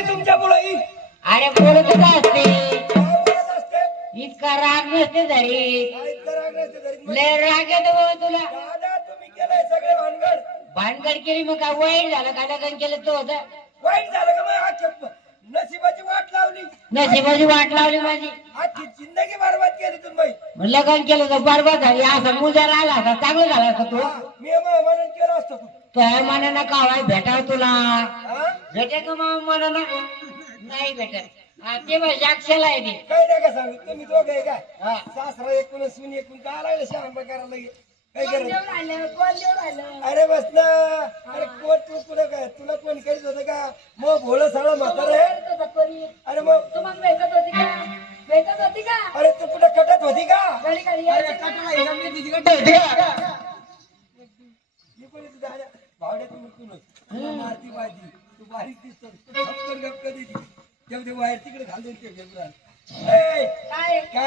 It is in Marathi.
बोलते तुमच्यामुळे. अरे बोलतच असते, काय बोलत असते? इतका राग नसते धरी. काय इतकं राग नसते तरी मग. लय राग येतो बाबा तुला. दादा तुम्ही केलंय सगळे भानगड. भानगड केली मग काय वाईट झालं का? लग्न केलं तो होतं. वाईट झालं का मग? अख्ख्या नशिबाची वाट लावली. नशिबाची वाट लावली माझी. अख्खी जिंदगी बरबाद केली तुम्ही. मग लग्न केलं तर बरबाद झाली. असा मुजा राहिला असता चांगलं झाला असता तू. मी म्हणून केलं असतं तू. काय मनानं का वाय भेटाव तुला? हा? भेटे का मग मनानं? नाही भेटत. हा, ते बघ साक्षाला आहे ते. काय नाही का सांगू तुम्ही दोघं आहे काय? हा. सासरा एकूण सून एकूण काय लागलं शहांबा करायला लगे? काय कोण करत? देऊ राहिलं? कोण देऊ राहिलं? अरे बस ना. अरे कोण तू तुला काय तुला कोण करीत होतं का? मग भोळं सगळं म्हातारं आहे. भेटत होता कोणी? अरे मग तुम्हाला भेटत होती का? भेटत होती का? अरे तू कुठं कटत होती का? घडी घडी यायची का? मी कोणी तुझ्या आल्या? भावड्यात मुकून मारती बाजी तू बारीक दिसतो गपकन गपकन येते तेव्हा बाहेर तिकडे घालून ते फेब्रुवारी. काय?